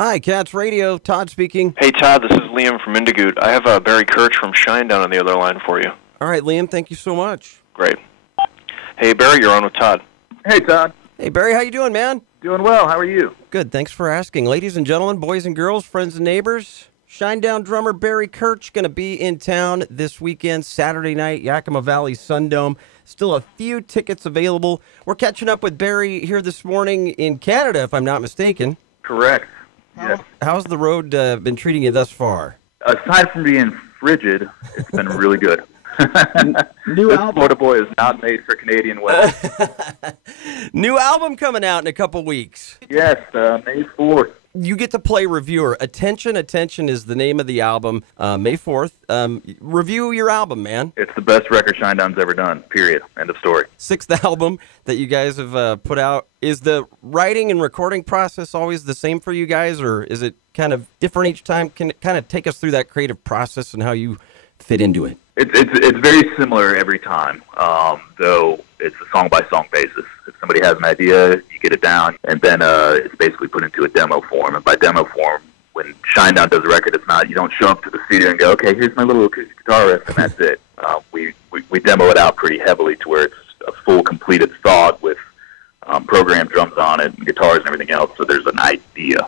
Hi, KATS Radio. Todd speaking. Hey, Todd, this is Liam from Indigoot. I have Barry Kerch from Shinedown on the other line for you. All right, Liam, thank you so much. Great. Hey, Barry, you're on with Todd. Hey, Todd. Hey, Barry, how you doing, man? Doing well. How are you? Good, thanks for asking. Ladies and gentlemen, boys and girls, friends and neighbors, Shinedown drummer Barry Kerch going to be in town this weekend, Saturday night, Yakima Valley SunDome. Still a few tickets available. We're catching up with Barry here this morning in Canada, if I'm not mistaken. Correct. Yes. How's the road been treating you thus far? Aside from being frigid, it's been really good. New album. Florida boy is not made for Canadian weather. New album coming out in a couple weeks. Yes, May 4th. You get to play reviewer. Attention, Attention is the name of the album. May 4th. Review your album, man. It's the best record Shinedown's ever done, period. End of story. 6th album that you guys have put out. Is the writing and recording process always the same for you guys, or is it kind of different each time? Can it kind of take us through that creative process and how you fit into it? It's very similar every time, though it's a song-by-song basis. If somebody has an idea, you get it down, and then it's basically put into a demo form. And by demo form, when Shinedown does a record, it's not, you don't show up to the studio and go, okay, here's my little acoustic guitar riff, and that's it. We demo it out pretty heavily to where it's a full completed thought with programmed drums on it and guitars and everything else, so there's an idea.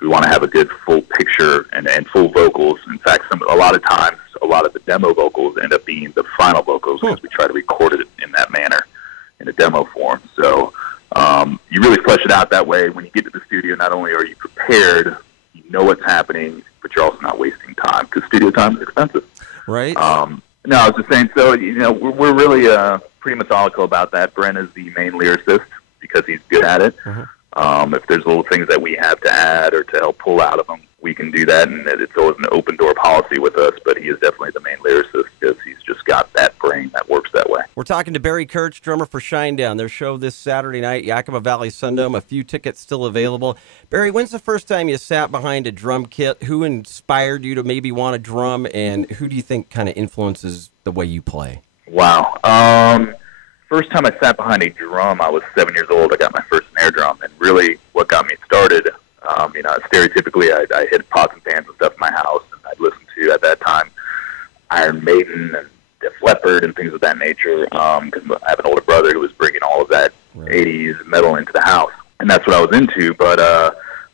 We want to have a good full picture and full vocals. In fact, a lot of times, a lot of the demo vocals end up being the final vocals because we try to record it in that manner, in a demo form. So you really flesh it out that way. When you get to the studio, not only are you prepared, you know what's happening, but you're also not wasting time because studio time is expensive. Right. No, I was just saying, so, we're really pretty methodical about that. Brent is the main lyricist because he's good at it. If there's little things that we have to add or to help pull out of them, we can do that, and it's always an open-door policy with us, but he is definitely the main lyricist because he's just got that brain that works that way. We're talking to Barry Kerch, drummer for Shinedown. Their show this Saturday night, Yakima Valley SunDome, a few tickets still available. Barry, when's the first time you sat behind a drum kit? Who inspired you to maybe want to drum, and who do you think kind of influences the way you play? Wow. First time I sat behind a drum, I was 7 years old. I got my first snare drum, and really what got me started, stereotypically I hit pots and pans and stuff in my house, and I'd listen to, at that time, Iron Maiden and Def Leppard and things of that nature, because I have an older brother who was bringing all of that 80s metal into the house, and that's what I was into. But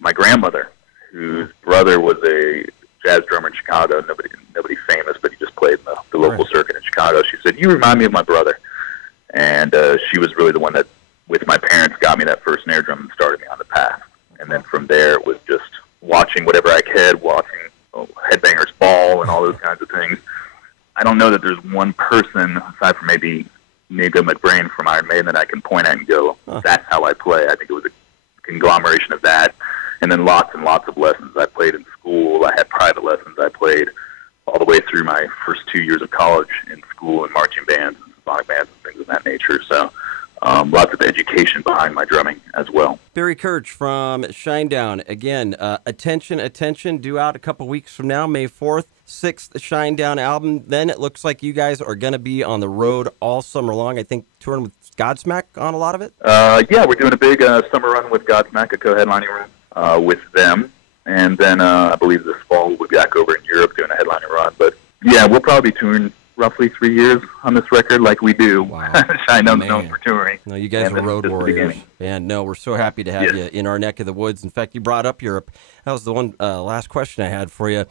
my grandmother, whose brother was a jazz drummer in Chicago, nobody famous, but he just played in the local circuit in Chicago, she said, "You remind me of my brother." And she was really the one that, with my parents, got me that first snare drum and started me on the path. And then from there, it was just watching whatever I could, watching Headbangers Ball and all those kinds of things. I don't know that there's one person, aside from maybe Nego McBrain from Iron Maiden, that I can point at and go, that's how I play. I think it was a conglomeration of that. And then lots and lots of lessons. I played in school. I had private lessons. I played all the way through my first 2 years of college in school in marching bands, sonic bands and things of that nature. So lots of education behind my drumming as well. Barry Kerch from Shinedown. Again, Attention, Attention, due out a couple weeks from now, May 4th, 6th Shinedown album. Then it looks like you guys are going to be on the road all summer long. I think touring with Godsmack on a lot of it? Yeah, we're doing a big summer run with Godsmack, a co-headlining run with them. And then I believe this fall we'll be back over in Europe doing a headlining run. But yeah, we'll probably be touring roughly 3 years on this record like we do. Wow. Shinedown's known for touring. No, you guys are road warriors. And no, we're so happy to have you in our neck of the woods. In fact, you brought up Europe. That was the one last question I had for you.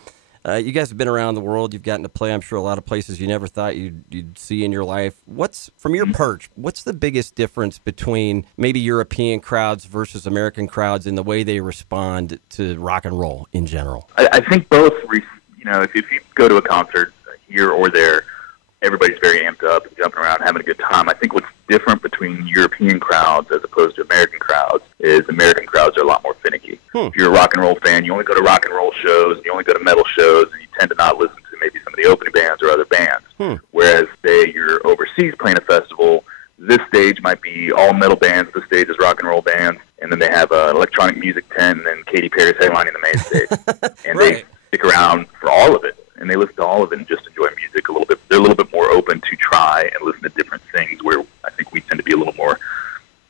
You guys have been around the world. You've gotten to play, I'm sure, a lot of places you never thought you'd see in your life. From your perch, what's the biggest difference between maybe European crowds versus American crowds in the way they respond to rock and roll in general? I think both, if you go to a concert here or there, everybody's very amped up and jumping around, having a good time. I think what's different between European crowds as opposed to American crowds is American crowds are a lot more finicky. If you're a rock and roll fan, you only go to rock and roll shows, you only go to metal shows, and you tend to not listen to maybe some of the opening bands or other bands. Whereas, say, you're overseas playing a festival, this stage might be all metal bands, this stage is rock and roll bands, and then they have an electronic music tent, and then Katy Perry's headlining the main stage. And they stick around for all of it. And they listen to all of it and just enjoy music a little bit. They're a little bit more open to try and listen to different things, where I think we tend to be a little more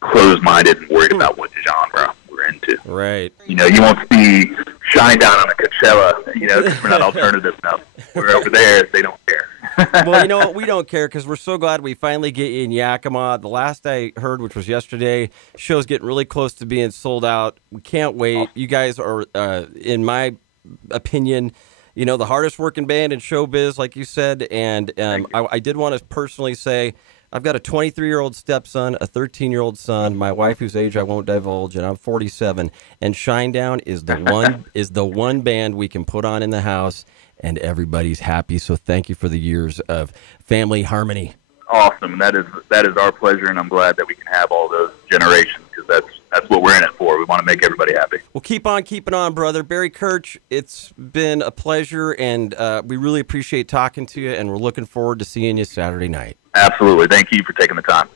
closed-minded and worried about what genre we're into. Right. You won't see Shinedown on a Coachella, you know, 'cause we're not alternative enough. We're over there, they don't care. Well, you know what? We don't care because we're so glad we finally get you in Yakima. The last I heard, which was yesterday, show's getting really close to being sold out. We can't wait. You guys are, in my opinion, you know, the hardest working band in showbiz, like you said. And I did want to personally say, I've got a 23-year-old stepson, a 13-year-old son, my wife whose age I won't divulge, and I'm 47. And Shinedown is the one band we can put on in the house, and everybody's happy. So thank you for the years of family harmony. Awesome. That is our pleasure, and I'm glad that we can have all those generations, because that's what we're in it for. We want to make everybody happy. Well, keep on keeping on, brother. Barry Kerch, it's been a pleasure, and we really appreciate talking to you, and we're looking forward to seeing you Saturday night. Absolutely. Thank you for taking the time.